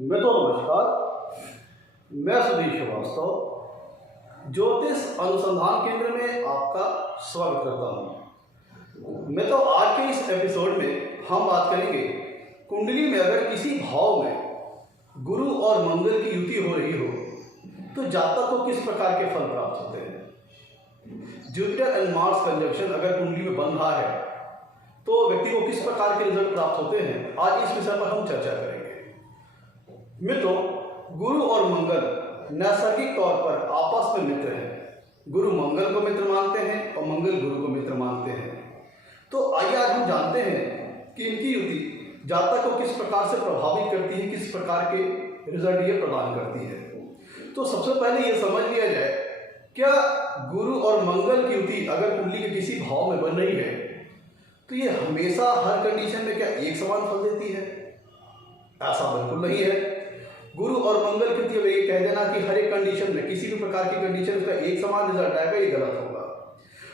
नमस्कार, मैं सुधीर श्रीवास्तव ज्योतिष अनुसंधान केंद्र में आपका स्वागत करता हूँ। आज के इस एपिसोड में हम बात करेंगे कुंडली में अगर किसी भाव में गुरु और मंगल की युति हो रही हो तो जातक को किस प्रकार के फल प्राप्त होते हैं। जुपिटर एंड मार्स कंजंक्शन अगर कुंडली में बन रहा है तो व्यक्ति को किस प्रकार के रिजल्ट प्राप्त होते हैं, आज इस विषय पर हम चर्चा करेंगे। मित्रों, गुरु और मंगल नैसर्गिक तौर पर आपस में मित्र हैं। गुरु मंगल को मित्र मानते हैं और मंगल गुरु को मित्र मानते हैं। तो आइए आज हम जानते हैं कि इनकी युति जातक को किस प्रकार से प्रभावित करती है, किस प्रकार के रिजल्ट ये प्रदान करती है। तो सबसे पहले ये समझ लिया जाए, क्या गुरु और मंगल की युति अगर कुंडली के किसी भाव में बन रही है तो ये हमेशा हर कंडीशन में क्या एक समान फल देती है? ऐसा बिल्कुल नहीं है। गुरु और मंगल की युति ये कह देना कि हर एक कंडीशन में किसी भी प्रकार की कंडीशन उसका एक समान रिजल्ट आएगा, ये गलत होगा।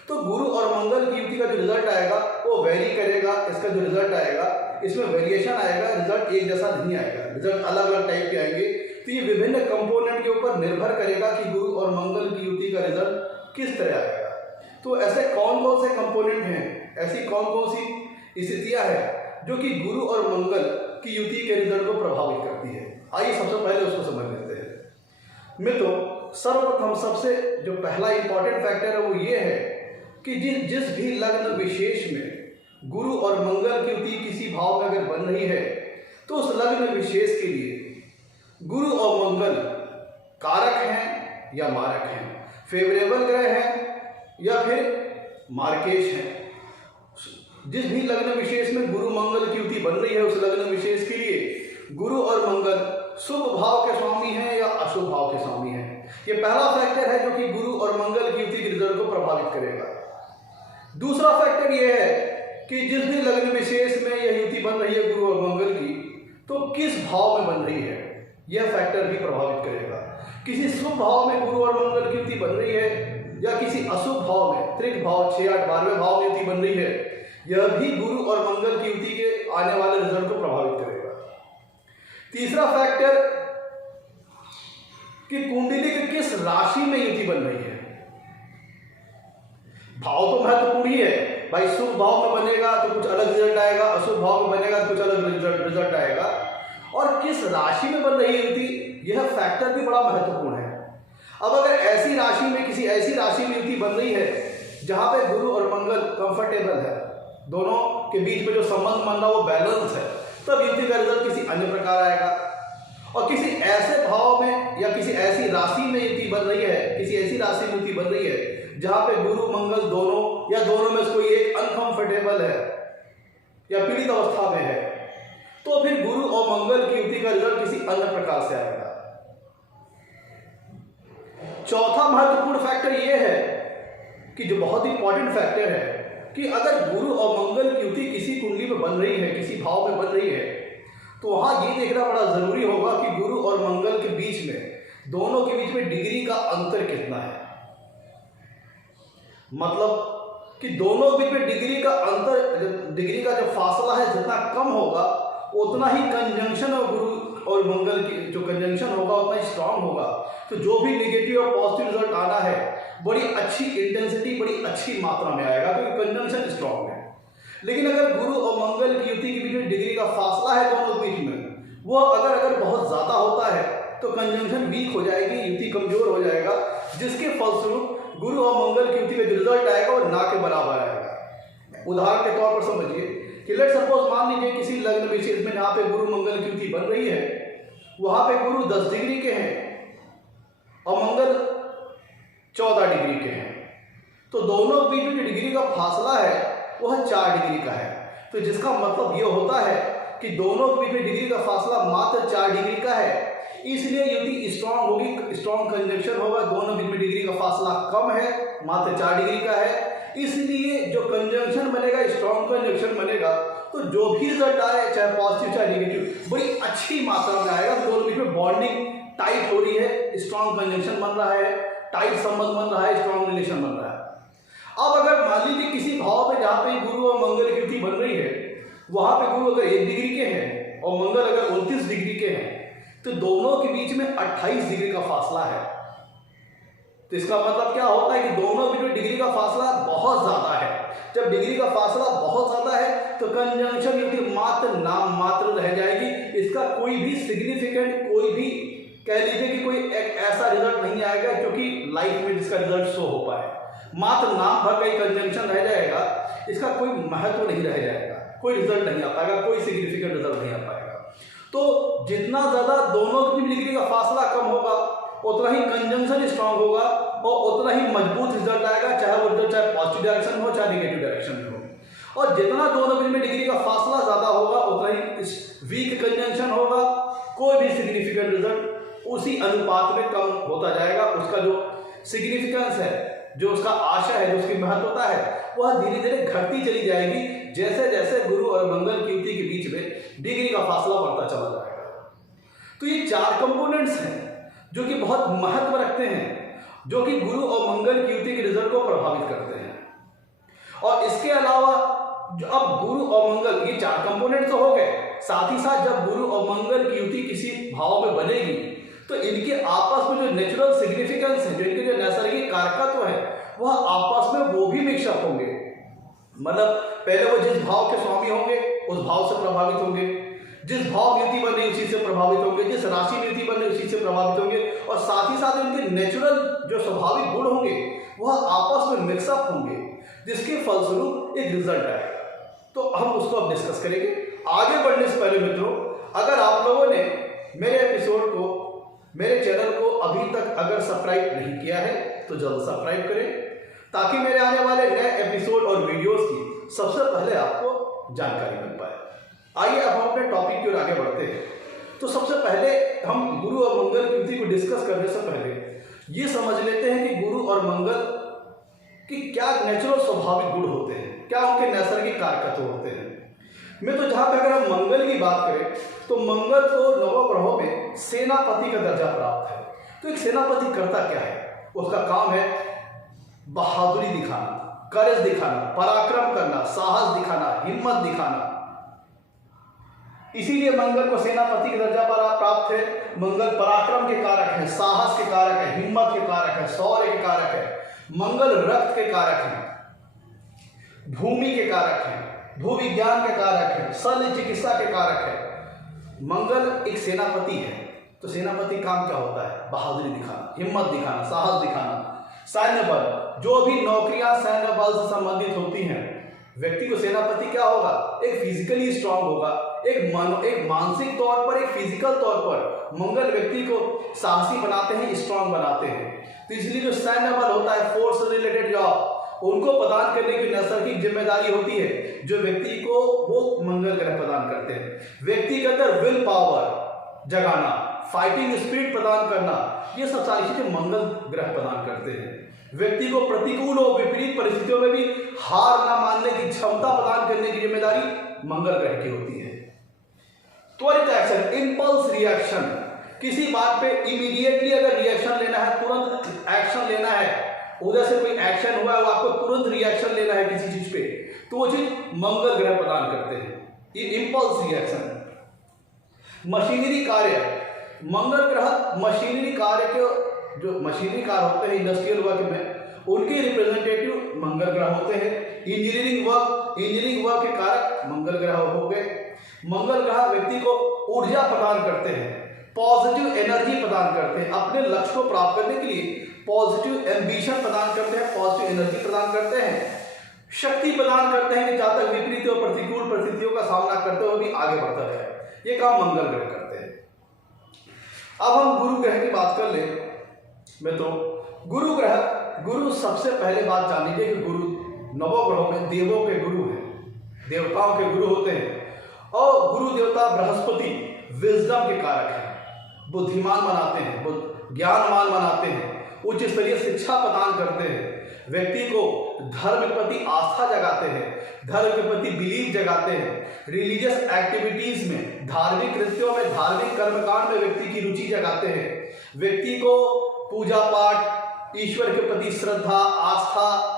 तो गुरु और मंगल की युति का जो रिजल्ट आएगा वो वेरी करेगा। इसका जो रिजल्ट आएगा इसमें वेरिएशन आएगा, रिजल्ट एक जैसा नहीं आएगा, रिजल्ट अलग अलग टाइप के आएंगे। तो ये विभिन्न कंपोनेंट के ऊपर निर्भर करेगा कि गुरु और मंगल की युति का रिजल्ट किस तरह आएगा। तो ऐसे कौन कौन से कंपोनेंट हैं, ऐसी कौन कौन सी स्थितियां हैं जो कि गुरु और मंगल की युति के रिजल्ट को प्रभावित करती है। आइए सबसे पहले उसको समझ लेते हैं। मित्रों, सर्वप्रथम सबसे जो पहला इंपॉर्टेंट फैक्टर है वो ये है कि जिस भी लग्न विशेष में गुरु और मंगल की युति किसी भाव में अगर बन रही है तो उस लग्न विशेष के लिए गुरु और मंगल कारक हैं या मारक हैं, फेवरेबल ग्रह हैं या फिर मार्केश हैं। जिस भी लग्न विशेष में गुरु मंगल की युति बन रही है उस लग्न विशेष के लिए गुरु और मंगल शुभ भाव के स्वामी हैं या अशुभ भाव के स्वामी हैं। ये पहला फैक्टर है जो कि गुरु और मंगल की युति के रिजल्ट को प्रभावित करेगा। दूसरा फैक्टर ये है कि जिस भी लग्न विशेष में यह युति बन रही है गुरु और मंगल की, तो किस भाव में बन रही है, यह फैक्टर भी प्रभावित करेगा। किसी शुभ भाव में गुरु और मंगल की युति बन रही है या किसी अशुभ भाव में, त्रिक भाव 6, 8, 12वें भाव में युति बन रही है, यह भी गुरु और मंगल की युति के आने वाले रिजल्ट को प्रभावित करेगा। तीसरा फैक्टर कि कुंडली के किस राशि में युति बन रही है। भाव तो महत्वपूर्ण ही है भाई, शुभ भाव में बनेगा तो कुछ अलग रिजल्ट आएगा, अशुभ भाव में बनेगा तो कुछ अलग रिजल्ट आएगा। और किस राशि में बन रही है युति, यह फैक्टर भी बड़ा महत्वपूर्ण है। अब अगर ऐसी राशि में, किसी ऐसी राशि में युति बन रही है जहां पे गुरु और मंगल कंफर्टेबल है, दोनों के बीच में जो संबंध बन रहा है वो बैलेंस है, तब युति का रिजल्ट किसी अन्य प्रकार आएगा। और किसी ऐसे भाव में या किसी ऐसी राशि में युति बन रही है, किसी ऐसी राशि में युति बन रही है जहां पे गुरु मंगल दोनों या दोनों में से कोई एक अनकंफर्टेबल है या पीड़ित अवस्था में है, तो फिर गुरु और मंगल की युति का रिजल्ट किसी अन्य प्रकार से आएगा। चौथा महत्वपूर्ण फैक्टर यह है कि जो बहुत इंपॉर्टेंट फैक्टर है कि अगर गुरु और मंगल की युति किसी कुंडली में बन रही है, किसी भाव में बन रही है, तो वहां ये देखना बड़ा जरूरी होगा कि गुरु और मंगल के बीच में, दोनों के बीच में डिग्री का अंतर कितना है। मतलब कि दोनों के बीच में डिग्री का अंतर, डिग्री का जो फासला है जितना कम होगा उतना ही कंजंक्शन और गुरु और मंगल की जो कंजंक्शन होगा उतना ही स्ट्रांग होगा। तो जो भी नेगेटिव और पॉजिटिव रिजल्ट आना है बड़ी अच्छी इंटेंसिटी, बड़ी अच्छी मात्रा में आएगा क्योंकि कंजंक्शन स्ट्रांग है। लेकिन अगर गुरु और मंगल की युति के बीच में डिग्री का फासला है दोनों के बीच में, वो अगर बहुत ज्यादा होता है तो कंजंक्शन वीक हो जाएगी, युति कमजोर हो जाएगा, जिसके फलस्वरूप गुरु और मंगल की युति में जो रिजल्ट आएगा वो ना के बराबर आएगा। उदाहरण के तौर पर समझिए कि लेट सपोज मान लीजिए किसी लग्न विशेष में जहां पे गुरु मंगल की युति बन रही है, वहां पे गुरु 10 डिग्री के हैं और मंगल 14 डिग्री के हैं, तो दोनों के बीच में जो डिग्री का फासला है वह 4 डिग्री का है। तो जिसका मतलब यह होता है कि दोनों के बीच में डिग्री का फासला मात्र 4 डिग्री का है, इसलिए युति स्ट्रांग होगी, स्ट्रांग कंजंक्शन होगा। दोनों बीच में डिग्री का फासला कम है, मात्र 4 डिग्री का है, इसलिए जो कंजंक्शन बनेगा, स्ट्रांग कंजंक्शन बनेगा, तो जो भी रिजल्ट आए चाहे पॉजिटिव चाहे नेगेटिव बड़ी अच्छी मात्रा में आएगा। दोनों बीच में बॉन्डिंग टाइट हो रही है, स्ट्रांग कंजंक्शन बन रहा है, टाइट संबंध बन रहा है, स्ट्रांग रिलेशन बन रहा है। अब अगर मान लीजिए किसी भाव में जहां पे गुरु और मंगल की युति बन रही है, वहां पे गुरु अगर 1 डिग्री के हैं और मंगल अगर 29 डिग्री के हैं, तो दोनों के बीच में 28 डिग्री का फासला है। तो इसका मतलब क्या होता है कि दोनों के बीच डिग्री का फासला बहुत ज्यादा है। जब डिग्री का फासला बहुत ज्यादा है तो कंजंक्शन युति मात्र नाम मात्र रह जाएगी। इसका कोई भी सिग्निफिकेंट, कोई भी कह लीजिए कि कोई एक ऐसा रिजल्ट नहीं आएगा क्योंकि लाइफ में जिसका रिजल्ट शो हो पाए। मात्र नाम भर का ही कंजंक्शन रह जाएगा, इसका कोई महत्व नहीं रह जाएगा, कोई रिजल्ट नहीं आ पाएगा, कोई सिग्निफिकेंट रिजल्ट नहीं आ पाएगा। तो जितना ज्यादा दोनों की डिग्री का फासला कम होगा उतना ही कंजंक्शन स्ट्रांग होगा और उतना ही मजबूत रिजल्ट आएगा, चाहे वो रिजल्ट चाहे पॉजिटिव डायरेक्शन हो चाहे नेगेटिव डायरेक्शन में हो। और जितना दोनों में डिग्री का फासला ज्यादा होगा उतना ही वीक कंजंक्शन होगा, कोई भी सिग्निफिकेंट रिजल्ट उसी अनुपात में कम होता जाएगा। उसका जो सिग्निफिकेंस है, जो उसका आशा है, जो उसकी महत्वता है, वह धीरे धीरे घटती चली जाएगी जैसे जैसे गुरु और मंगल की युति के बीच में डिग्री का फासला बढ़ता चला जाएगा। तो ये 4 कंपोनेंट्स हैं जो कि बहुत महत्व रखते हैं, जो कि गुरु और मंगल की युति के रिजल्ट को प्रभावित करते हैं। और इसके अलावा जो अब गुरु और मंगल, ये 4 कंपोनेंट तो हो गए, साथ ही साथ जब गुरु और मंगल की युति किसी भाव में बनेगी तो इनके आपस में जो नेचुरल सिग्निफिकेंस है, जो इनके जो नैसर्गिक कारकत्व है, वह आपस में वो भी मिक्सअप होंगे। मतलब पहले वो जिस भाव के स्वामी होंगे उस भाव से प्रभावित होंगे, जिस भाव युति बन रही उसी से प्रभावित होंगे, जिस राशि युति बन रही उसी से प्रभावित होंगे, और साथ ही साथ इनके नेचुरल जो स्वाभाविक गुण होंगे वह आपस में मिक्सअप होंगे, जिसके फलस्वरूप एक रिजल्ट आएगा। तो हम उसको अब डिस्कस करेंगे। आगे बढ़ने से पहले मित्रों, अगर आप लोगों ने मेरे एपिसोड को, मेरे चैनल को अभी तक अगर सब्सक्राइब नहीं किया है तो जल्द सब्सक्राइब करें, ताकि मेरे आने वाले नए एपिसोड और वीडियोस की सबसे पहले आपको जानकारी मिल पाए। आइए अब हम अपने टॉपिक की ओर आगे बढ़ते हैं। तो सबसे पहले हम गुरु और मंगल की युति को डिस्कस करने से पहले ये समझ लेते हैं कि गुरु और मंगल की क्या नेचुरल स्वाभाविक गुण होते हैं, क्या उनके नैसर्गिक कारकत्व होते हैं। मैं तो जहां पे अगर हम मंगल की बात करें तो मंगल को नवग्रहों में सेनापति का दर्जा प्राप्त है। तो एक सेनापति करता क्या है? उसका काम है बहादुरी दिखाना, करेज दिखाना, पराक्रम करना, साहस दिखाना, हिम्मत दिखाना। इसीलिए मंगल को सेनापति का दर्जा प्राप्त है। मंगल पराक्रम के कारक है, साहस के कारक है, हिम्मत के कारक है, शौर्य के कारक है। मंगल रक्त के कारक है, भूमि के कारक है, भूविज्ञान के कारक है, शल्य चिकित्सा के कारक है। मंगल एक सेनापति है। तो सेनापति काम क्या होता है? बहादुरी दिखाना, हिम्मत दिखाना, साहस दिखाना। सैन्य बल, जो भी नौकरियां सैन्य बल से संबंधित होती हैं, व्यक्ति को सेनापति क्या होगा? एक फिजिकली स्ट्रांग होगा, एक मानसिक तौर पर, एक फिजिकल तौर पर मंगल व्यक्ति को साहसी बनाते हैं, स्ट्रांग बनाते हैं। तो इसलिए जो सैन्य बल होता है, फोर्स रिलेटेड जॉब, उनको प्रदान करने की नैसर्गिक जिम्मेदारी होती है जो व्यक्ति को वो मंगल ग्रह प्रदान करते हैं। व्यक्ति के अंदर विल पावर जगाना, फाइटिंग स्पिरिट प्रदान करना, ये सब सारी चीजें मंगल ग्रह प्रदान करते हैं। व्यक्ति को प्रतिकूल और विपरीत परिस्थितियों में भी हार न मानने की क्षमता प्रदान करने की जिम्मेदारी मंगल ग्रह की होती है। त्वरित एक्शन, इंपल्स रिएक्शन, किसी बात पे इमीडिएटली अगर रिएक्शन लेना है, तुरंत एक्शन लेना है, उधर से कोई एक्शन हुआ है वो आपको तुरंत रिएक्शन लेना है किसी चीज पे, तो वो चीज मंगल ग्रह प्रदान करते हैं, ये इंपल्स रिएक्शन। मशीनरी कार्य, मंगल ग्रह मशीनरी कार्य के, जो मशीनरी कार्य होते हैं इंडस्ट्रियल वर्क में, उनके रिप्रेजेंटेटिव मंगल ग्रह होते हैं। इंजीनियरिंग वर्क के कारक मंगल ग्रह हो गए। मंगल ग्रह व्यक्ति को ऊर्जा प्रदान करते हैं, पॉजिटिव एनर्जी प्रदान करते हैं, अपने लक्ष्य को प्राप्त करने के लिए पॉजिटिव एम्बिशन प्रदान करते हैं, पॉजिटिव एनर्जी प्रदान करते हैं, शक्ति प्रदान करते हैं कि जहां तक विपरीत और प्रतिकूल परिस्थितियों का सामना करते हुए भी आगे बढ़ता है। ये काम मंगल ग्रह करते हैं। अब हम गुरु ग्रह की बात कर ले मित्रों। गुरु ग्रह, गुरु सबसे पहले बात जान लीजिए कि गुरु नवग्रहों में देवों के गुरु हैं, देवताओं के गुरु होते हैं। और गुरु देवता बृहस्पति विजडम के कारक हैं, बुद्धिमान बनाते हैं, ज्ञानवान बनाते हैं, उच्च स्तरीय शिक्षा प्रदान करते हैं, व्यक्ति को धर्म के प्रति आस्था जगाते हैं, धर्म के प्रति बिलीव जगाते हैं, रिलीजियस एक्टिविटीज में, धार्मिक कृत्यों में, धार्मिक कर्मकांड में व्यक्ति की रुचि जगाते हैं, व्यक्ति को पूजा पाठ, ईश्वर के प्रति श्रद्धा, आस्था,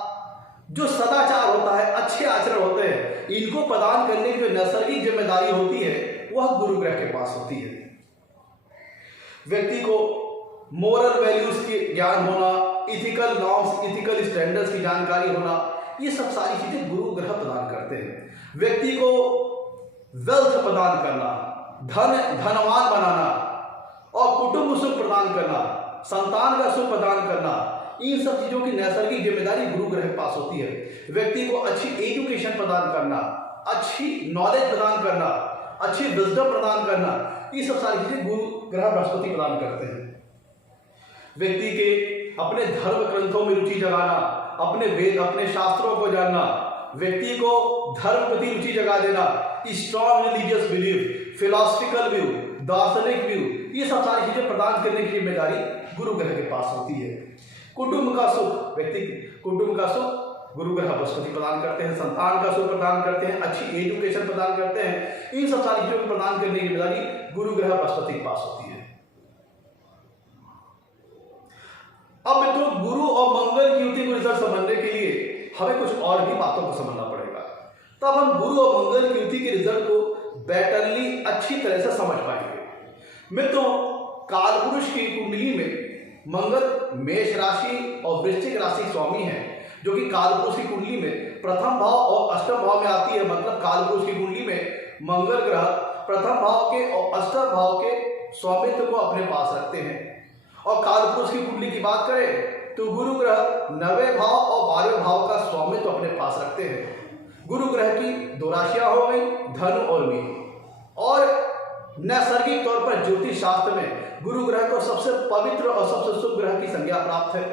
जो सदाचार होता है, अच्छे आचरण होते हैं, इनको प्रदान करने की जो नैसर्गिक जिम्मेदारी होती है वह गुरु ग्रह के पास होती है। व्यक्ति को मोरल वैल्यूज के ज्ञान होना, इथिकल नॉर्म्स, इथिकल स्टैंडर्ड्स की जानकारी होना, ये सब सारी चीजें गुरु ग्रह प्रदान करते हैं। व्यक्ति को वेल्थ प्रदान करना, धनवान बनाना और कुटुंब सुख प्रदान करना, संतान का सुख प्रदान करना, इन सब चीजों की नैसर्गिक जिम्मेदारी गुरु ग्रह के पास होती है। व्यक्ति को अच्छी एजुकेशन प्रदान करना, अच्छी नॉलेज प्रदान करना, अच्छी विजडम प्रदान करना, ये सब सारी चीजें गुरु ग्रह बृहस्पति प्रदान करते हैं। व्यक्ति के अपने धर्म ग्रंथों में रुचि जगाना, अपने वेद, अपने शास्त्रों को जानना, व्यक्ति को धर्म प्रति रुचि जगा देना, strong religious belief, philosophical view, दार्शनिक व्यू, ये सब सारी चीजें प्रदान करने की जिम्मेदारी गुरु ग्रह के पास होती है। कुटुंब का सुख, व्यक्ति कुटुंब का सुख गुरु ग्रह बृहस्पति प्रदान करते हैं। संतान का सुख प्रदान करते हैं, अच्छी एजुकेशन प्रदान करते हैं, इन सब सारी चीजों को प्रदान करने की जिम्मेदारी गुरु ग्रह बृहस्पति के पास होती है। अब मित्रों, गुरु और मंगल की युति को रिजल्ट समझने के लिए हमें कुछ और भी बातों को समझना पड़ेगा, तब हम गुरु और मंगल की युति के रिजल्ट को बेटरली अच्छी तरह से समझ पाएंगे। मित्रों, कालपुरुष की कुंडली में मंगल मेष राशि और वृश्चिक राशि स्वामी है, जो कि कालपुरुष की कुंडली में प्रथम भाव और अष्टम भाव में आती है। मतलब कालपुरुष की कुंडली में मंगल ग्रह प्रथम भाव के और अष्टम भाव के स्वामित्व को अपने पास रखते हैं। और कालपुरुष की कुंडली की बात करें तो गुरु ग्रह 9वें भाव और 12वें भाव का स्वामित्व अपने पास रखते हैं। गुरु ग्रह की दो राशियां हो गई, धनु और मीन। और नैसर्गिक तौर पर ज्योतिष शास्त्र में गुरु ग्रह को सबसे पवित्र और सबसे शुभ ग्रह की संज्ञा प्राप्त है।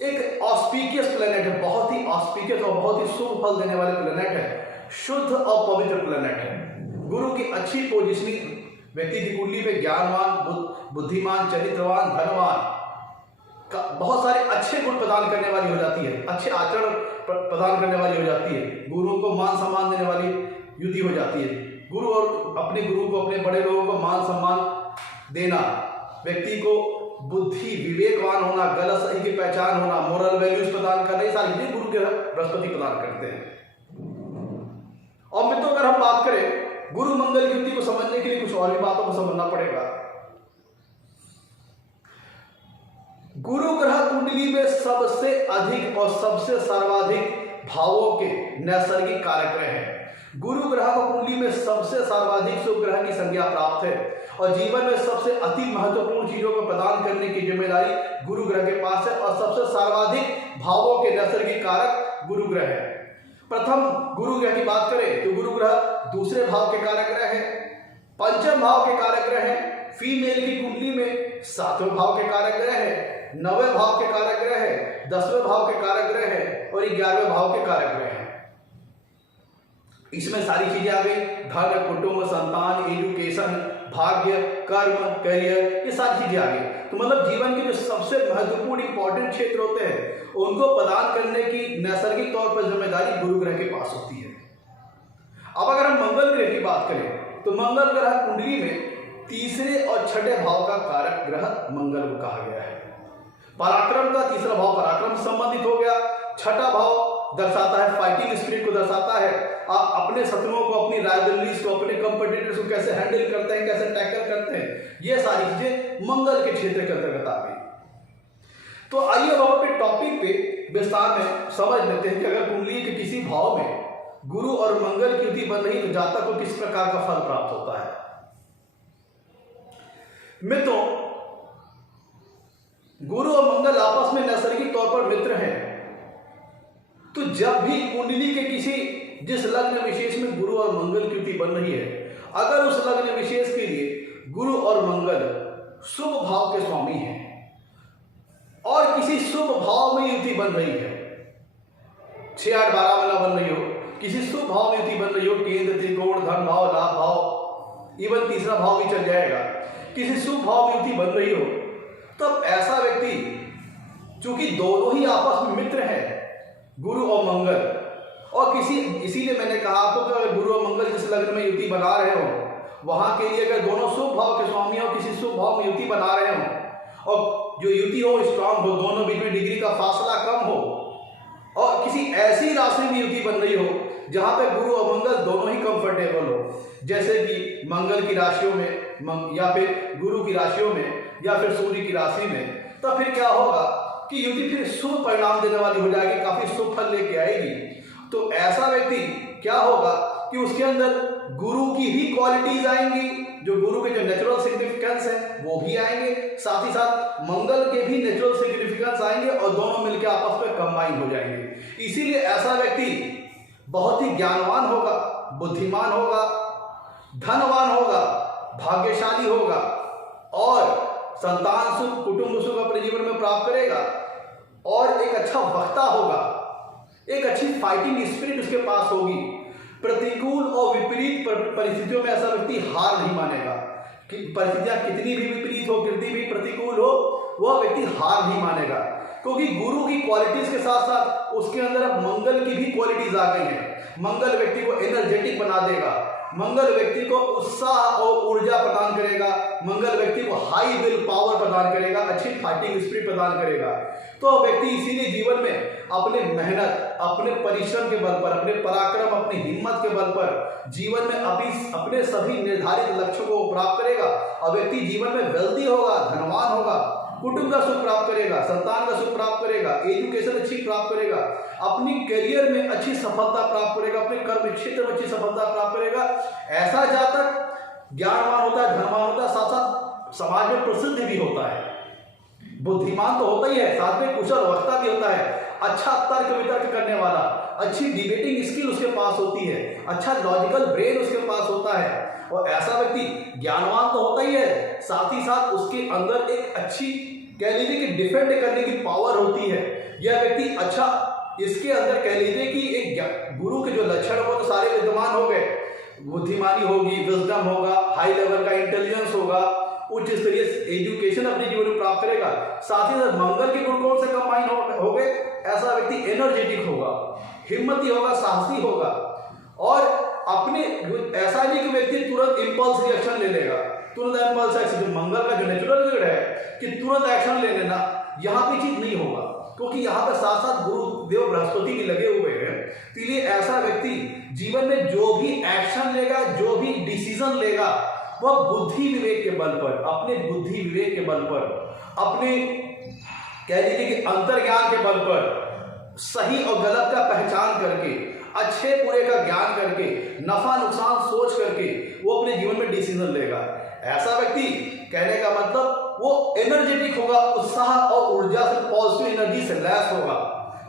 एक ऑस्पिशियस प्लेनेट है, बहुत ही ऑस्पिशियस और बहुत ही शुभ फल देने वाले प्लेनेट है, शुद्ध और पवित्र प्लेनेट है। गुरु की अच्छी पोजीशनिंग व्यक्ति की कुंडली में ज्ञानवान, बुद्धिमान, चरित्रवान, धनवान, बहुत सारे अच्छे गुण प्रदान करने वाली हो जाती है, अच्छे आचरण प्रदान करने वाली हो जाती है, गुरुओं को मान सम्मान देने वाली युति हो जाती है। गुरु और अपने गुरु को, अपने बड़े लोगों को मान सम्मान देना, व्यक्ति को बुद्धि, विवेकवान होना, गलत सही की पहचान होना, मोरल वैल्यूज प्रदान करना, ये सारी चीजें गुरु के बृहस्पति प्रदान करते हैं। और मित्रों, अगर हम बात करें गुरु मंगल की युति को समझने के लिए कुछ और भी बातों को समझना पड़ेगा। गुरु ग्रह कुंडली में सबसे अधिक और सबसे सर्वाधिक भावों के नैसर्गिक कारक ग्रह है। गुरु ग्रह को कुंडली में सबसे सर्वाधिक शुभ ग्रह की संज्ञा प्राप्त है और जीवन में सबसे अति महत्वपूर्ण चीजों को प्रदान करने की जिम्मेदारी गुरु ग्रह के पास है और सबसे सर्वाधिक भावों के नैसर्गिक कारक गुरु ग्रह है। प्रथम गुरु ग्रह की बात करें तो गुरु ग्रह दूसरे भाव के कारक ग्रह है, पंचम भाव के कारक ग्रह है, फीमेल की कुंडली में 7वें भाव के कारक ग्रह है, 9वें भाव के कारक ग्रह है, 10वें भाव के कारक ग्रह है और 11वें भाव के कारक ग्रह है। इसमें सारी चीजें आ गई, धन, कुटुंब, संतान, एजुकेशन, भाग्य, कर्म, करियर, ये सारी चीजें आ गई। तो मतलब जीवन के जो सबसे महत्वपूर्ण इंपॉर्टेंट क्षेत्र होते हैं उनको प्रदान करने की नैसर्गिक तौर पर जिम्मेदारी गुरु ग्रह के पास होती है। अब अगर हम मंगल ग्रह की बात करें तो मंगल ग्रह कुंडली में तीसरे और छठे भाव का कारक ग्रह मंगल को कहा गया है। पराक्रम का तीसरा भाव पराक्रम संबंधित हो गया, छठा भाव दर्शाता है फाइटिंग स्पिरिट को दर्शाता है, आप अपने शत्रुओं को, अपनी राइवलरीज को, अपने कंपटीटर्स को कैसे हैंडल करते हैं, कैसे टैकल करते हैं, ये सारी चीजें मंगल के क्षेत्र के अंतर्गत आ गई। तो आइए हम अपने टॉपिक पे विस्तार में समझ लेते हैं कि अगर कुंडली के किसी भाव में गुरु और मंगल की युति बन रही तो जातक को किस प्रकार का फल प्राप्त होता है। मित्रों, गुरु और मंगल आपस में नैसर्गिक तौर पर मित्र हैं, तो जब भी कुंडली के किसी जिस लग्न विशेष में गुरु और मंगल की युति बन रही है, अगर उस लग्न विशेष के लिए गुरु और मंगल शुभ भाव के स्वामी हैं और किसी शुभ भाव में युति बन रही है, 6, 8, 12 वाला बन रही हो, किसी शुभ भाव में युति बन रही हो, केंद्र, त्रिकोण, धन भाव, लाभ भाव, इवन तीसरा भाव भी चल जाएगा, किसी शुभ भाव में युति बन रही हो, तब ऐसा व्यक्ति चूंकि दोनों ही आपस में मित्र हैं, गुरु और मंगल, और इसीलिए मैंने कहा आपको कि अगर गुरु और मंगल जिस लग्न में युति बना रहे हो वहां के लिए अगर दोनों शुभ भाव के स्वामी हो, किसी शुभ भाव में युति बना रहे हो और जो युति हो स्ट्रांग हो, दोनों बीच में डिग्री का फासला कम हो और किसी ऐसी राशि में युति बन रही हो जहां पे गुरु और मंगल दोनों ही कंफर्टेबल हो, जैसे कि मंगल की राशियों में या फिर गुरु की राशियों में या फिर सूर्य की राशि में, तब फिर क्या होगा कि युति फिर शुभ परिणाम देने वाली हो जाएगी, काफी शुभ फल लेके आएगी। तो ऐसा व्यक्ति क्या होगा कि उसके अंदर गुरु की भी क्वालिटीज आएंगी, जो गुरु के जो नेचुरल सिग्निफिकेंस है वो भी आएंगे, साथ ही साथ मंगल के भी नेचुरल सिग्निफिकेंस आएंगे और दोनों मिलकर आपस में कंबाइन हो जाएंगे। इसीलिए ऐसा व्यक्ति बहुत ही ज्ञानवान होगा, बुद्धिमान होगा, धनवान होगा, भाग्यशाली होगा और संतान सुख, कुटुंब सुख अपने जीवन में प्राप्त करेगा और एक अच्छा वक्ता होगा, एक अच्छी फाइटिंग स्पिरिट उसके पास होगी। प्रतिकूल और विपरीत परिस्थितियों में ऐसा व्यक्ति हार नहीं मानेगा कि परिस्थितियां कितनी भी विपरीत हो, कितनी भी प्रतिकूल हो, वह व्यक्ति हार नहीं मानेगा, क्योंकि गुरु की क्वालिटीज के साथ साथ उसके अंदर अब मंगल की भी क्वालिटीज आ गई हैं। मंगल व्यक्ति को एनर्जेटिक बना देगा, मंगल व्यक्ति को उत्साह और ऊर्जा प्रदान करेगा, मंगल व्यक्ति को हाई विल पावर प्रदान करेगा, अच्छी फाइटिंग स्पिरिट प्रदान करेगा। तो व्यक्ति इसीलिए जीवन में अपने मेहनत, अपने परिश्रम के बल पर, अपने पराक्रम, अपनी हिम्मत के बल पर जीवन में अपने सभी निर्धारित लक्ष्यों को प्राप्त करेगा और व्यक्ति जीवन में वेल्दी होगा, धनवान होगा, कुटुंब का सुख प्राप्त करेगा, संतान का सुख प्राप्त करेगा, एजुकेशन अच्छी प्राप्त करेगा, अपनी करियर में अच्छी सफलता प्राप्त करेगा, अपने कर्म क्षेत्र में अच्छी सफलता प्राप्त करेगा। ऐसा जातक ज्ञानवान होता है, धनवान होता है, साथ साथ समाज में प्रसिद्ध भी होता है, बुद्धिमान तो होता ही है, साथ में कुशल वक्ता भी होता है, अच्छा तर्क वितर्क करने वाला, अच्छी डिबेटिंग स्किल उसके पास होती है, अच्छा लॉजिकल ब्रेन उसके पास होता है। और ऐसा व्यक्ति ज्ञानवान तो होता ही है, साथ ही साथ उसके अंदर एक अच्छी कह लीजिए कि डिफेंड करने की पावर होती है। यह व्यक्ति अच्छा, इसके अंदर कह लीजिए कि एक गुरु के जो लक्षण वो तो सारे विद्यमान हो गए, बुद्धिमानी होगी, विजडम होगा, हाई लेवल का इंटेलिजेंस होगा, उच्च स्तरीय एजुकेशन अपने जीवन में प्राप्त करेगा, साथ ही साथ मंगल के गुण कौन से कंबाइन हो गए, ऐसा व्यक्ति एनर्जेटिक होगा, हिम्मती होगा, साहसी होगा और अपने ऐसा नहीं कि व्यक्ति तुरंत इंपल्स रिएक्शन ले लेगा, तुरंत इंपल्स एक्शन, मंगल का जो नेचुरल गुण है कि तुरंत एक्शन ले लेना, यहाँ पे चीज नहीं होगा, क्योंकि यहाँ पे साथ साथ गुरुदेव बृहस्पति भी लगे हुए हैं। इसलिए ऐसा व्यक्ति जीवन में जो भी एक्शन लेगा, जो भी डिसीजन लेगा, वह बुद्धि विवेक के बल पर, अपने बुद्धि विवेक के बल पर, अपने कह लीजिए कि अंतर्ज्ञान के बल पर सही और गलत का पहचान करके, अच्छे बुरे का ज्ञान करके, नफा नुकसान सोच करके वो अपने जीवन में डिसीजन लेगा। ऐसा व्यक्ति कहने का मतलब वो एनर्जेटिक होगा, उत्साह और ऊर्जा से, पॉजिटिव एनर्जी से लैस होगा,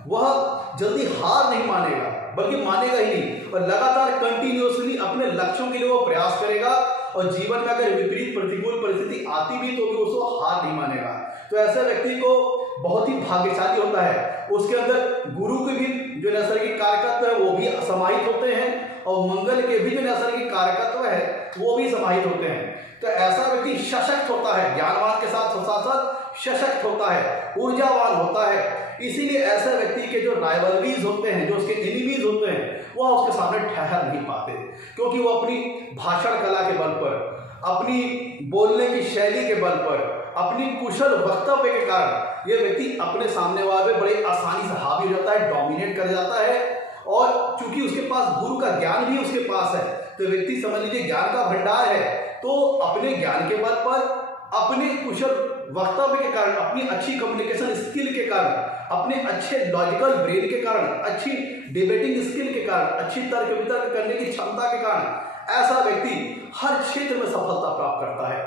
वह जल्दी हार नहीं मानेगा, बल्कि मानेगा ही नहीं और लगातार कंटिन्यूअसली अपने लक्ष्यों के लिए वो प्रयास करेगा और जीवन में अगर विपरीत प्रतिकूल परिस्थिति आती भी तो भी उसको हार नहीं मानेगा। तो ऐसे व्यक्ति को बहुत ही भाग्यशाली होता है, उसके अंदर गुरु के भी जो नैसर्गिक कारकत्व है वो भी समाहित होते हैं और मंगल के भी जो नैसर्गिक कारकत्व है वो भी समाहित होते हैं। तो ऐसा व्यक्ति सशक्त होता है, ज्ञानवान के साथ साथ सशक्त होता है, ऊर्जावान होता है। इसीलिए ऐसे व्यक्ति के जो राइवलरीज होते हैं, जो उसके एनिमीज होते हैं, वह उसके सामने ठहर नहीं पाते, क्योंकि वो अपनी भाषण कला के बल पर, अपनी बोलने की शैली के बल पर, अपनी कुशल वक्तव्य के कारण यह व्यक्ति अपने सामने वाले बड़े आसानी से हावी हो जाता है, डोमिनेट कर जाता है। और चूंकि उसके पास गुरु का ज्ञान भी उसके पास है, तो व्यक्ति समझ लीजिए ज्ञान का भंडार है, तो अपने ज्ञान के बल पर, अपने कुशल वक्तव्य के कारण, अपनी अच्छी कम्युनिकेशन स्किल के कारण, अपने अच्छे लॉजिकल ब्रेन के कारण, अच्छी डिबेटिंग स्किल के कारण, अच्छी तर्क वितर्क करने की क्षमता के कारण ऐसा व्यक्ति हर क्षेत्र में सफलता प्राप्त करता है,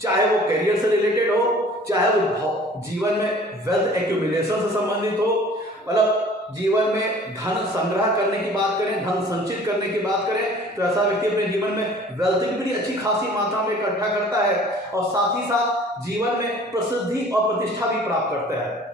चाहे वो करियर से रिलेटेड हो, चाहे वो जीवन में वेल्थ एक्यूमुलेशन से संबंधित हो, मतलब जीवन में धन संग्रह करने की बात करें, धन संचित करने की बात करें, तो ऐसा व्यक्ति अपने जीवन में वेल्थ भी बड़ी अच्छी खासी मात्रा में इकट्ठा करता है और साथ ही साथ जीवन में प्रसिद्धि और प्रतिष्ठा भी प्राप्त करता है।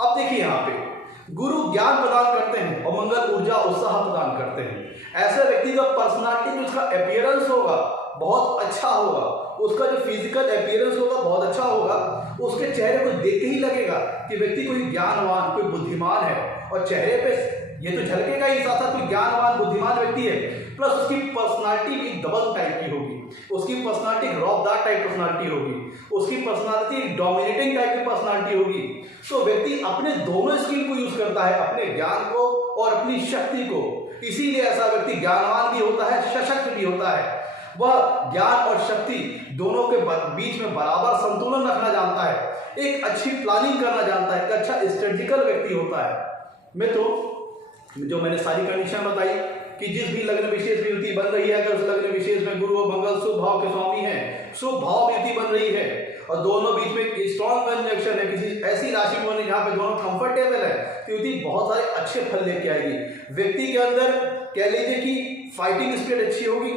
अब देखिए यहाँ पे गुरु ज्ञान प्रदान करते हैं और मंगल ऊर्जा उत्साह प्रदान करते हैं। ऐसे व्यक्ति का पर्सनालिटी, जो उसका अपीयरेंस होगा बहुत अच्छा होगा, उसका जो फिजिकल अपीयरेंस होगा बहुत अच्छा होगा, उसके चेहरे को देख के ही लगेगा कि व्यक्ति कोई ज्ञानवान, कोई बुद्धिमान है, और चेहरे पे ये तो झलकेगा ही, साथ साथ कोई ज्ञानवान बुद्धिमान व्यक्ति है, प्लस उसकी पर्सनालिटी भी डबल टाइप की होगी, उसकी पर्सनालिटी रौबदार टाइप पर्सनालिटी होगी, उसकी पर्सनालिटी डोमिनेटिंग टाइप की पर्सनालिटी होगी। तो व्यक्ति अपने दोनों स्किल को यूज करता है, अपने ज्ञान को और अपनी शक्ति को, इसीलिए ऐसा व्यक्ति ज्ञानवान भी होता है, सशक्त भी होता है। वह ज्ञान और शक्ति दोनों के बीच में बराबर संतुलन रखना जानता है, एक अच्छी प्लानिंग करना जानता है, एक अच्छा स्ट्रेटेजिकल व्यक्ति होता है। मैं तो जो मैंने सारी कंडीशन बताई कि जिस भी लग्न विशेष में युति बन रही है, अगर उस लग्न विशेष में गुरु और मंगल शुभ भाव के स्वामी हैं, शुभ भाव में युति बन रही है और दोनों बीच में स्ट्रॉन्ग कंजंक्शन है, किसी ऐसी राशि में होने जहां पे दोनों कंफर्टेबल है, तो युति बहुत सारे अच्छे फल लेके आएगी। व्यक्ति के अंदर कह लीजिए कि फाइटिंग स्पिरिट अच्छी होगी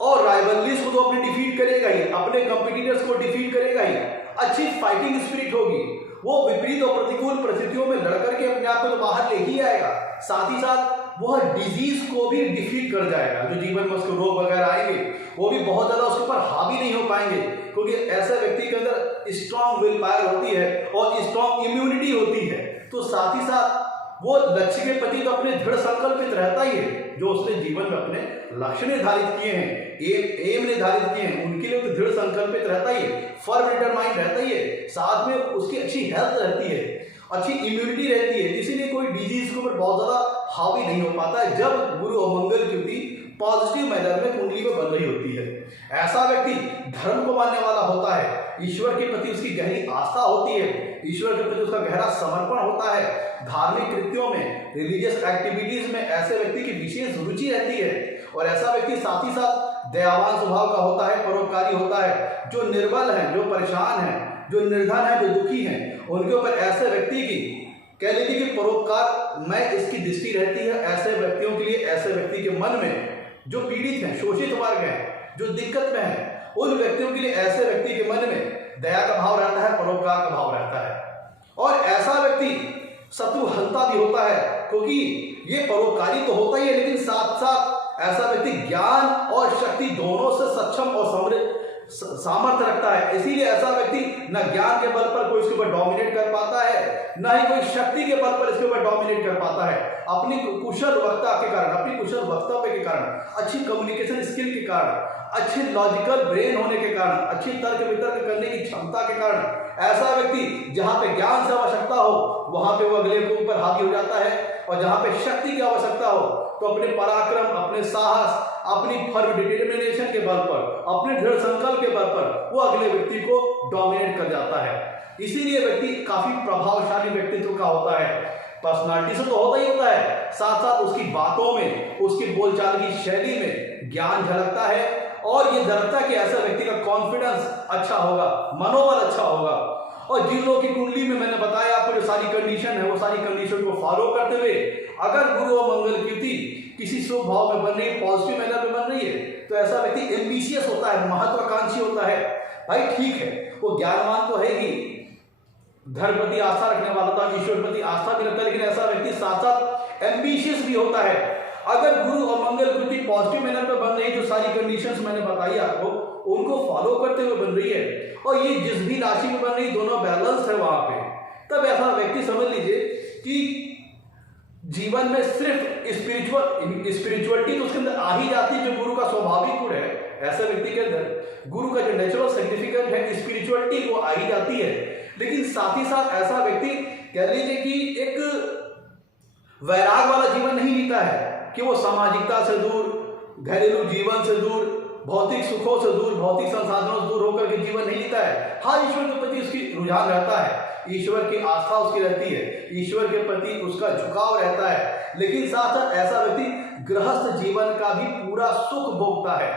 और राइवलरीज को तो अपने डिफीट करेगा ही, अपने कंपटीटर्स को डिफीट करेगा ही, अच्छी फाइटिंग स्पिरिट होगी, वो विपरीत और प्रतिकूल परिस्थितियों में लड़ करके अपने आप को तो बाहर ले ही आएगा। साथ ही साथ वह डिजीज को भी डिफीट कर जाएगा, जो जीवन में उसके रोग वगैरह आएंगे वो भी बहुत ज्यादा उसके ऊपर हावी नहीं हो पाएंगे, क्योंकि ऐसे व्यक्ति के अंदर स्ट्रॉन्ग विल पावर होती है और स्ट्रॉन्ग इम्यूनिटी होती है। तो साथ ही साथ वो लक्ष्य के प्रति तो अपने दृढ़ संकल्पित रहता ही है, जो उसने जीवन में अपने लक्ष्य निर्धारित किए हैं, एम निर्धारित किए हैं, उनके लिए तो दृढ़ संकल्पित रहता ही है, फर्म डिटरमाइंड रहता ही है। साथ में उसकी अच्छी हेल्थ रहती है, अच्छी इम्यूनिटी रहती है, इसीलिए कोई डिजीज के ऊपर बहुत ज्यादा हावी नहीं हो पाता है जब गुरु और मंगल की युति पॉजिटिव मैनर में कुंडली में बन रही होती है। ऐसा व्यक्ति धर्म को मानने वाला होता है, ईश्वर के प्रति उसकी गहरी आस्था होती है, ईश्वर के प्रति उसका गहरा समर्पण होता है, धार्मिक कृत्यों में, रिलीजियस एक्टिविटीज में ऐसे व्यक्ति की विशेष रुचि रहती है। और ऐसा व्यक्ति साथ ही साथ दयावान स्वभाव का होता है, परोपकारी होता है, जो निर्बल है, जो परेशान है, जो निर्धन है, जो दुखी है, उनके ऊपर ऐसे व्यक्ति की कह लीजिए कि परोपकार में इसकी दृष्टि रहती है। ऐसे व्यक्तियों के लिए, ऐसे व्यक्ति के मन में जो पीड़ित हैं, शोषित वर्ग हैं, जो दिक्कत में हैं, उन व्यक्तियों के लिए ऐसे व्यक्ति के मन में दया का भाव रहता है, परोपकार का भाव रहता है। और ऐसा व्यक्ति शत्रुहंता भी होता है, क्योंकि ये परोपकारी तो होता ही है, लेकिन साथ साथ ऐसा व्यक्ति ज्ञान और शक्ति दोनों से सक्षम और सामर्थ्य रखता है। इसीलिए ऐसा व्यक्ति न ज्ञान के बल पर कोई इसके ऊपर डोमिनेट कर पाता है, न ही कोई शक्ति के बल पर इसके ऊपर डोमिनेट कर पाता है। अपनी कुशल वक्ता के कारण, अपनी कुशल वक्तव्य के कारण, अच्छी कम्युनिकेशन स्किल के कारण, अच्छे लॉजिकल ब्रेन होने के कारण, अच्छी तर्क वितर्क करने की क्षमता के कारण ऐसा व्यक्ति जहां पे ज्ञान से आवश्यकता हो वहां पे वो अगले के ऊपर हावी हो जाता है, और जहां पे शक्ति की आवश्यकता हो तो अपने पराक्रम, अपने साहस, अपनी फर्म डिटर्मिनेशन के बल पर, अपने दृढ़ संकल्प के बल पर वो अगले व्यक्ति को डोमिनेट कर जाता है। इसीलिए व्यक्ति काफी प्रभावशाली व्यक्तित्व का होता है। पर्सनालिटी से तो होता ही होता है, साथ साथ उसकी बातों में, उसकी बोलचाल की शैली में ज्ञान झलकता है, और ये झलकता है कि ऐसा व्यक्ति का कॉन्फिडेंस अच्छा होगा, मनोबल अच्छा होगा। और जिन लोगों की कुंडली में मैंने बताया आपको जो सारी कंडीशन है, वो सारी कंडीशन को फॉलो करते हुए अगर गुरु और मंगल की युति किसी शुभ भाव में बन रही है, पॉजिटिव मैनर में बन रही है, तो ऐसा व्यक्ति एम्बिशियस होता है, महत्वाकांक्षी होता है। भाई ठीक है, वो ज्ञानवान तो है ही, धर्म प्रति आस्था रखने वाला था, ईश्वर प्रति आस्था भी रखता है, लेकिन ऐसा व्यक्ति साथ साथ एम्बिशियस भी होता है। अगर गुरु और मंगल की युति पॉजिटिव मैनर में बन रही है, जो सारी कंडीशंस मैंने बताई आपको, उनको फॉलो करते हुए बन रही है, और ये जिस भी राशि में बन रही, दोनों बैलेंस है वहां पे, तब ऐसा व्यक्ति समझ लीजिए कि जीवन में सिर्फ स्पिरिचुअलिटी तो उसके अंदर आ ही जाती है, जो गुरु का स्वाभाविक गुण है। ऐसे व्यक्ति के अंदर गुरु का जो नेचुरल सिग्निफिकेंट है, स्पिरिचुअलिटी वो आ ही जाती है। लेकिन साथ ही साथ ऐसा व्यक्ति कह लीजिए कि एक वैराग वाला जीवन नहीं जीता है, कि वो सामाजिकता से दूर, घरेलू जीवन से दूर, भौतिक सुखों से दूर, भौतिक संसाधनों से दूर होकर के जीवन नहीं जीता है। हाँ, ईश्वर के प्रति उसकी रुझान रहता है, ईश्वर की आस्था उसकी रहती है, ईश्वर के प्रति उसका झुकाव रहता है, लेकिन साथ साथ ऐसा व्यक्ति गृहस्थ जीवन का भी पूरा सुख भोगता है।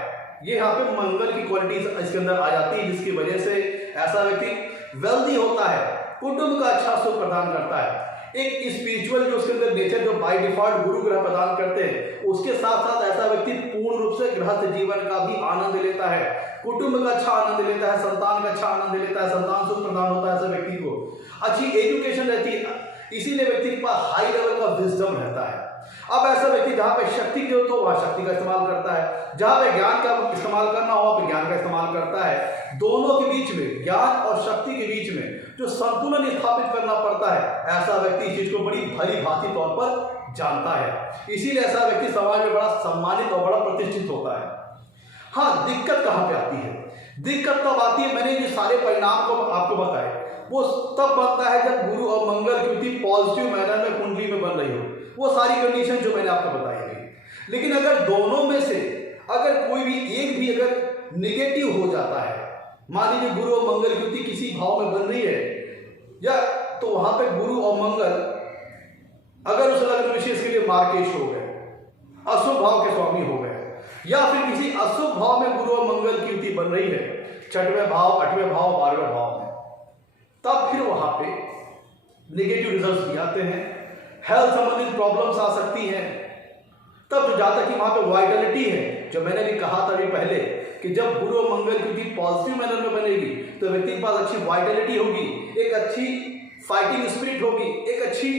ये यहाँ पे मंगल की क्वालिटीज इसके अंदर आ जाती है, जिसकी वजह से ऐसा व्यक्ति वेल्दी होता है, कुटुंब का अच्छा सुख प्रदान करता है। एक स्पिरिचुअल जो उसके अंदर नेचर जो बाय डिफॉल्ट गुरु ग्रह प्रदान करते हैं, उसके साथ साथ ऐसा व्यक्ति पूर्ण रूप से गृहस्थ जीवन का भी आनंद लेता है, कुटुंब का अच्छा आनंद लेता है, संतान का अच्छा आनंद लेता है, संतान सुख प्रदान होता है ऐसे व्यक्ति को, अच्छी एजुकेशन रहती है, इसीलिए व्यक्ति के पास हाई लेवल का विजडम रहता है। अब ऐसा व्यक्ति जहां पे शक्ति की जरूरत हो वहां शक्ति का इस्तेमाल करता है, जहां पे ज्ञान का इस्तेमाल करना हो वहां पे ज्ञान का इस्तेमाल करता है। दोनों के बीच में, ज्ञान और शक्ति के बीच में जो संतुलन स्थापित करना पड़ता है, ऐसा व्यक्ति इस चीज को बड़ी भली भांति तौर पर जानता है। इसीलिए ऐसा व्यक्ति समाज में बड़ा सम्मानित और बड़ा प्रतिष्ठित होता है। हाँ, दिक्कत कहां पे आती है? दिक्कत तब आती है, मैंने जो सारे परिणाम को आपको बताए, वो तब बनता है जब गुरु और मंगल की युति पॉजिटिव मैनर में कुंडली में बन रही हो, वो सारी कंडीशन जो मैंने आपको बताई गई। लेकिन अगर दोनों में से अगर कोई भी एक भी अगर निगेटिव हो जाता है, मान लीजिए गुरु और मंगल की युति किसी भाव में बन रही है, या तो वहां पे गुरु और मंगल अगर उस लग्न विशेष के लिए मार्केश हो गए, अशुभ भाव के स्वामी हो गए, या फिर किसी अशुभ भाव में गुरु और मंगल की युति बन रही है, छठवें भाव, 8वें भाव, 12वें भाव में, तब फिर वहां पे नेगेटिव रिजल्ट्स भी आते हैं, हेल्थ संबंधित प्रॉब्लम्स आ सकती हैं। तब जो जातक की वहां पे वाइटलिटी है, जो मैंने भी कहा था अभी पहले कि जब गुरु और मंगल की युति पॉजिटिव मैनर में बनेगी तो व्यक्ति के पास अच्छी वाइटलिटी होगी, एक अच्छी फाइटिंग स्पिरिट होगी, एक अच्छी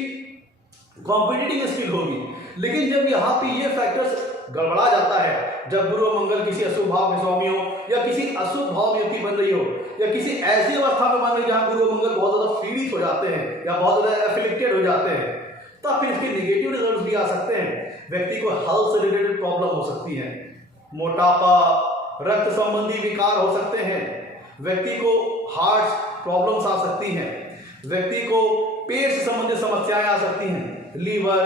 कॉम्पिटिटिव स्किल होगी। लेकिन जब यहाँ पे ये फैक्टर्स गड़बड़ा जाता है, जब गुरु और मंगल किसी अशुभ भाव के स्वामी हो, या किसी अशुभ भाव में युति बन रही हो, या किसी ऐसी अवस्था में मान ली जहां गुरु और मंगल बहुत ज्यादा पीड़ित हो जाते हैं या बहुत ज्यादा एफिलिक्टेड हो जाते हैं, तब फिर इसके नेगेटिव रिजल्ट्स भी आ सकते हैं। व्यक्ति को हेल्थ से रिलेटेड प्रॉब्लम हो सकती है, मोटापा, रक्त संबंधी विकार हो सकते हैं, व्यक्ति को हार्ट प्रॉब्लम्स आ सकती हैं, व्यक्ति को पेट से संबंधित समस्याएं आ सकती हैं, लीवर,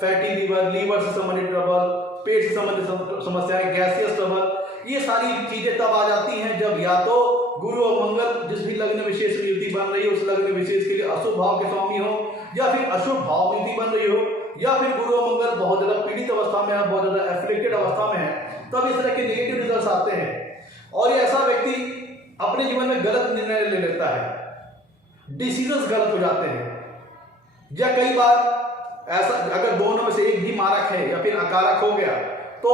फैटी लीवर से संबंधित ट्रबल, पेट से संबंधित समस्याएं, गैसियस ट्रबल, ये सारी चीजें तब आ जाती हैं जब या तो गुरु और मंगल जिस भी लग्न विशेष की युति बन रही है उस लग्न विशेष के लिए अशुभ भाव के स्वामी हो, या फिर अशुभ भाव में युति बन रही हो, या फिर गुरु और मंगल बहुत ज्यादा पीड़ित अवस्था में है, बहुत ज्यादा एफिलिक्टेड अवस्था में है, तब इस तरह के नेगेटिव रिजल्ट्स आते हैं। और ये ऐसा व्यक्ति अपने जीवन में गलत निर्णय ले लेता है, डिसीजंस गलत हो जाते हैं, या कई बार ऐसा अगर दोनों में से एक भी मारक है या फिर अकारक हो गया तो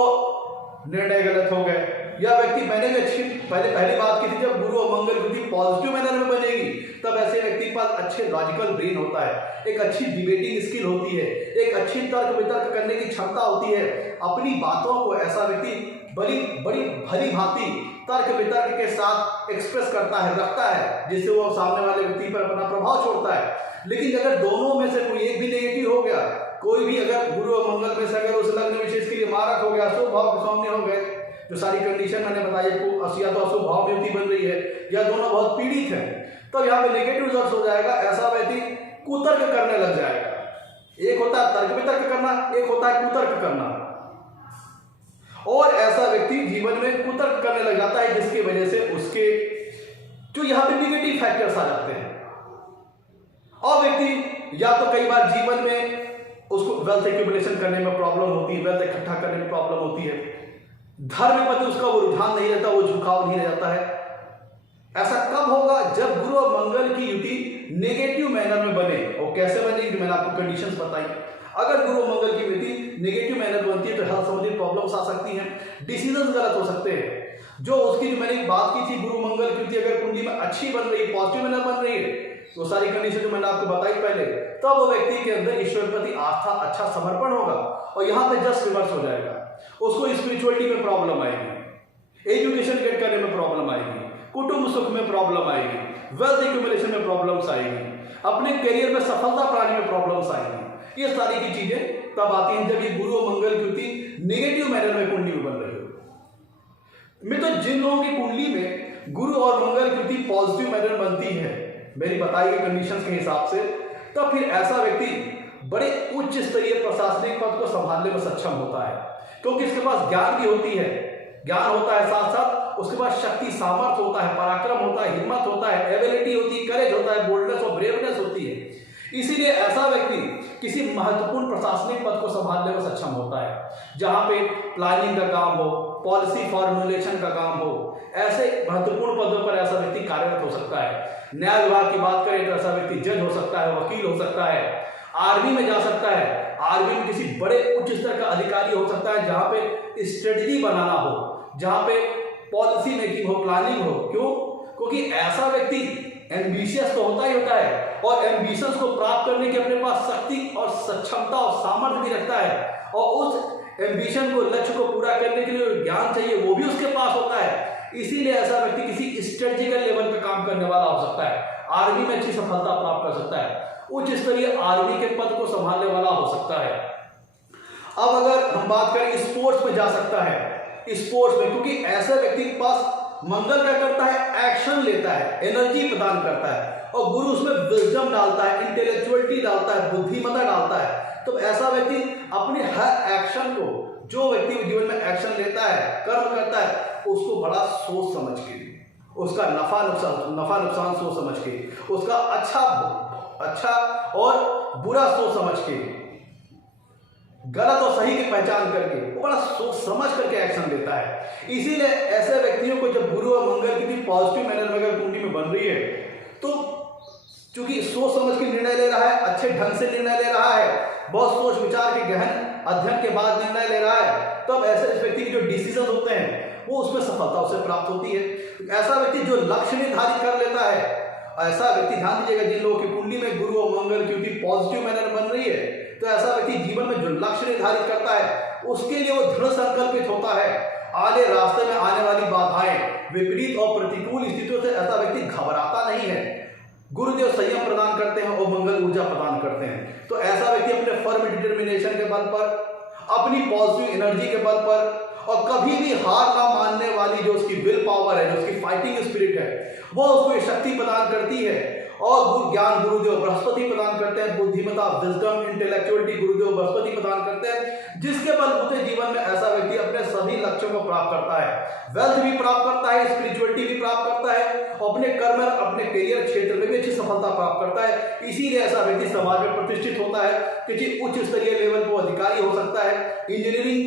निर्णय गलत हो गए। या व्यक्ति, मैंने भी अच्छी पहली बात की थी, जब गुरु और मंगल की युति पॉजिटिव मैनर में बनेगी तब ऐसे व्यक्ति के पास अच्छे लॉजिकल ब्रेन होता है, एक अच्छी डिबेटिंग स्किल होती है, एक अच्छी तर्क वितर्क करने की क्षमता होती है, अपनी बातों को ऐसा व्यक्ति बड़ी भली भांति तर्क वितर्क के साथ एक्सप्रेस करता है, रखता है, जिससे वो सामने वाले व्यक्ति पर अपना प्रभाव छोड़ता है। लेकिन अगर दोनों में से कोई एक भी नेगेटिव हो गया, कोई भी अगर गुरु और मंगल में से अगर उस लग्न विशेष के लिए मारक हो गया, अशुभ भाव के सामने हो गए, जो सारी कंडीशन मैंने बताई, या तो अशुभ भाव में युति बन रही है या दोनों बहुत पीड़ित हैं, तब यहाँ पे नेगेटिव रिजल्ट हो जाएगा। ऐसा व्यक्ति कुतर्क करने लग जाएगा। एक होता है तर्क वितर्क करना, एक होता है कुतर्क करना, और ऐसा व्यक्ति जीवन में कुतर्क करने लग जाता है, जिसकी वजह से उसके जो यहाँ पे निगेटिव फैक्टर्स आ जाते हैं। और व्यक्ति या तो कई बार जीवन में उसको वेल्थ एक्यूमुलेशन करने में प्रॉब्लम होती है, वेल्थ इकट्ठा करने में प्रॉब्लम होती है, धर्म के प्रति उसका वो रुझान नहीं रहता, वो झुकाव नहीं रह जाता है। ऐसा कब होगा? जब गुरु और मंगल की युति नेगेटिव मैनर में बने। और कैसे बनेगी, मैंने आपको कंडीशंस बताई। अगर गुरु और मंगल की युति नेगेटिव मैनर बनती है तो हेल्थ संबंधित प्रॉब्लम्स आ सकती हैं, डिसीजंस गलत हो सकते हैं। जो उसकी जो मैंने बात की थी, गुरु मंगल की युति अगर कुंडली में अच्छी बन रही है, पॉजिटिव मैनर बन रही है, तो सारी कंडीशन जो मैंने आपको बताई पहले, तब वो व्यक्ति के अंदर ईश्वर के प्रति आस्था, अच्छा समर्पण होगा। और यहाँ पे जस्ट रिवर्स हो जाएगा, उसको स्पिरिचुअलिटी में प्रॉब्लम आएगी, एजुकेशन गेट करने में प्रॉब्लम आएगी, कुटुंब सुख में प्रॉब्लम आएगी, वेल्थ एक्यूमुलेशन में प्रॉब्लम्स आएगी, अपने करियर में सफलता पाने में प्रॉब्लम्स आएगी। ये सारी की चीजें तब आती हैं जब ये गुरु और मंगल की युति नेगेटिव मैनर में कुंडली में बन रही हो। मैं तो जिन लोगों की कुंडली में गुरु और मंगल की युति पॉजिटिव मैनर बनती है मेरी बताई गई कंडीशंस के हिसाब से, तब फिर ऐसा व्यक्ति बड़े उच्च स्तरीय प्रशासनिक पद को संभालने में सक्षम होता है, क्योंकि इसके पास ज्ञान भी होती है, ज्ञान होता है, साथ साथ उसके पास शक्ति, सामर्थ्य होता है, पराक्रम होता है, हिम्मत होता है, एबिलिटी होती है, करेज होता है, बोल्डनेस और ब्रेवनेस होती है। इसीलिए ऐसा व्यक्ति किसी महत्वपूर्ण प्रशासनिक पद को संभालने में सक्षम होता है, जहां पे प्लानिंग का काम हो, पॉलिसी फॉर्मुलेशन का काम हो, ऐसे महत्वपूर्ण पदों पर ऐसा व्यक्ति कार्यरत हो सकता है। न्याय विभाग की बात करें तो ऐसा व्यक्ति जज हो सकता है, वकील हो सकता है, आर्मी में जा सकता है, आर्मी में किसी बड़े उच्च स्तर का अधिकारी हो सकता है, जहां पे स्ट्रेटजी बनाना हो, जहां पे पॉलिसी मेकिंग हो, प्लानिंग हो। क्यों? क्योंकि ऐसा व्यक्ति एम्बिशियस तो होता ही होता है, और एम्बिशंस को प्राप्त करने की अपने पास शक्ति और सक्षमता और सामर्थ्य भी रखता है, और उस एम्बिशन को, लक्ष्य को पूरा करने के लिए ज्ञान चाहिए वो भी उसके पास होता है। इसीलिए ऐसा व्यक्ति किसी स्ट्रेटेजिकल लेवल पे काम करने वाला हो सकता है, आर्मी में अच्छी सफलता प्राप्त कर सकता है, उच्च स्तरीय आर्मी के पद को संभालने वाला हो सकता है। अब अगर हम बात करें, स्पोर्ट्स में जा सकता है, स्पोर्ट्स में, क्योंकि ऐसे व्यक्ति के पास मंगल क्या करता है, एक्शन लेता है, एनर्जी प्रदान करता है, और गुरु उसमें विजडम डालता है, इंटेलेक्चुअलिटी डालता है, बुद्धिमत्ता डालता है। तो ऐसा व्यक्ति अपने हर एक्शन को जो व्यक्ति जीवन में एक्शन लेता है, कर्म करता है, उसको बड़ा सोच समझ के, उसका नफा नुकसान सोच समझ के, उसका अच्छा और बुरा सोच समझ के, गलत और सही की पहचान करके वो बड़ा सोच समझ करके एक्शन लेता है। इसीलिए ऐसे व्यक्तियों को जब गुरु और मंगल की पॉजिटिव मैनर में अगर कुंडली में बन रही है, तो चूंकि सोच समझ के निर्णय ले रहा है, अच्छे ढंग से निर्णय ले रहा है, बहुत सोच विचार के गहन अध्ययन के बाद निर्णय ले रहा है, तब ऐसे व्यक्ति के जो डिसीजन होते हैं वो उसमें सफलता उसे प्राप्त होती है। ऐसा व्यक्ति जो लक्ष्य निर्धारित कर लेता है, ऐसा व्यक्ति, ध्यान दीजिएगा, जिन लोगों की कुंडली में गुरु और मंगल की पॉजिटिव मैनर बन रही है, तो ऐसा व्यक्ति जीवन में जो लक्ष्य निर्धारित करता है उसके लिए वो दृढ़ संकल्पित होता है। आगे रास्ते में आने वाली बाधाएं, विपरीत और प्रतिकूल स्थितियों से ऐसा व्यक्ति घबराता नहीं है। गुरुदेव संयम प्रदान करते हैं और मंगल ऊर्जा प्रदान करते हैं। तो ऐसा व्यक्ति अपने फर्म डिटर्मिनेशन के बल पर, अपनी पॉजिटिव एनर्जी के बल पर और कभी भी हार ना मानने वाली जो उसकी विल पावर है, जो उसकी फाइटिंग स्पिरिट है, वो उसको शक्ति प्रदान करती है। और ज्ञान गुरुदेव बृहस्पति प्रदान करते हैं, बुद्धिमत्ता, विजडम, इंटेलेक्चुअलिटी गुरुदेव बृहस्पति प्रदान करते हैं, जिसके बलबूते जीवन में ऐसा व्यक्ति अपने सभी लक्ष्यों को प्राप्त करता है, वेल्थ भी प्राप्त करता है, स्पिरिचुअलिटी भी प्राप्त करता है और अपने कर्म, अपने करियर क्षेत्र में भी अच्छी सफलता प्राप्त करता है। इसीलिए ऐसा व्यक्ति समाज में प्रतिष्ठित होता है, किसी उच्च स्तरीय लेवल पर अधिकारी हो सकता है, इंजीनियरिंग,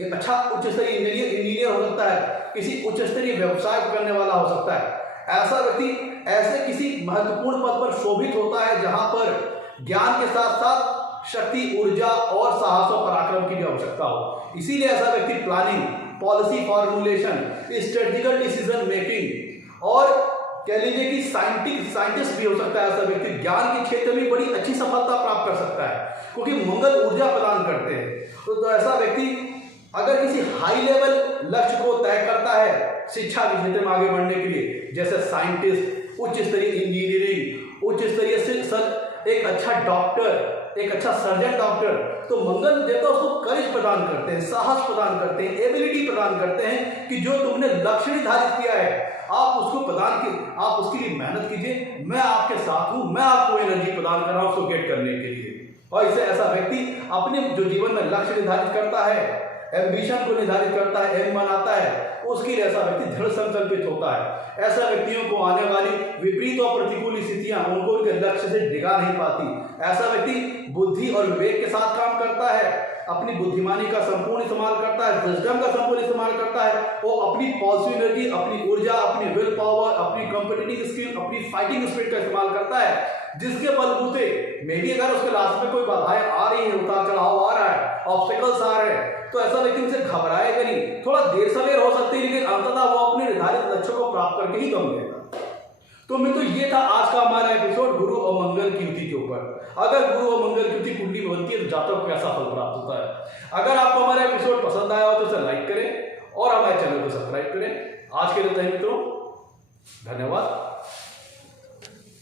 एक अच्छा उच्च स्तरीय इंजीनियर हो सकता है, किसी उच्च स्तरीय व्यवसाय करने वाला हो सकता है। ऐसा व्यक्ति ऐसे किसी महत्वपूर्ण पद पर शोभित होता है जहां पर ज्ञान के साथ साथ शक्ति, ऊर्जा और साहस और पराक्रम की भी आवश्यकता हो। इसीलिए ऐसा व्यक्ति planning, policy formulation, strategical decision making और कह लीजिए कि साइंटिस्ट भी हो सकता है। ऐसा व्यक्ति ज्ञान के क्षेत्र में बड़ी अच्छी सफलता प्राप्त कर सकता है, क्योंकि मंगल ऊर्जा प्रदान करते हैं। तो ऐसा व्यक्ति अगर किसी हाई लेवल लक्ष्य को तय करता है शिक्षा के क्षेत्र में आगे बढ़ने के लिए, जैसे साइंटिस्ट, उच्च स्तरीय इंजीनियरिंग, उच्च स्तरीय एक अच्छा डॉक्टर, एक अच्छा सर्जन डॉक्टर, तो मंगल देवता उसको करेज प्रदान करते हैं, साहस प्रदान करते हैं, एबिलिटी प्रदान करते हैं कि जो तुमने लक्ष्य निर्धारित किया है आप उसको आप उसके लिए मेहनत कीजिए, मैं आपके साथ हूं, मैं आपको एनर्जी प्रदान कर रहा हूं उसको गेट करने के लिए। और इसे ऐसा व्यक्ति अपने जो जीवन में लक्ष्य निर्धारित करता है, एम्बिशन को निर्धारित करता है, एम बनाता है, उसके लिए ऐसा व्यक्ति दृढ़ संकल्पित होता है। ऐसा व्यक्तियों को आने वाली विपरीत और प्रतिकूल स्थितियां उनको उनके लक्ष्य से डिगा नहीं पाती। ऐसा व्यक्ति बुद्धि और विवेक के साथ काम करता है, अपनी बुद्धिमानी का संपूर्ण इस्तेमाल करता है, विजडम का संपूर्ण इस्तेमाल करता है, वो अपनी पॉजिटिव एनर्जी, अपनी ऊर्जा, अपनी विल पावर, अपनी कॉम्पिटिटिव स्किल, अपनी फाइटिंग स्पिरिट का इस्तेमाल करता है, जिसके बलबूते में भी अगर उसके लास्ट में कोई बाधाएं आ रही है, उतार चढ़ाव आ रहा है, ऑब्स्टेकल्स आ रहे हैं, तो ऐसा व्यक्ति उनसे घबराएगा नहीं। थोड़ा देर सवेर हो सकती है, लेकिन अंततः वो अपने निर्धारित लक्ष्यों को प्राप्त करके ही दम लेगा। तो मित्रों, ये था आज का हमारा एपिसोड गुरु और मंगल की युति के ऊपर। अगर गुरु और मंगल की युति कुंडली में बनती है तो जातक को कैसा फल प्राप्त होता है। अगर आपको हमारा एपिसोड पसंद आया हो तो इसे लाइक करें और हमारे चैनल को सब्सक्राइब करें। आज के लिए मित्रों, धन्यवाद।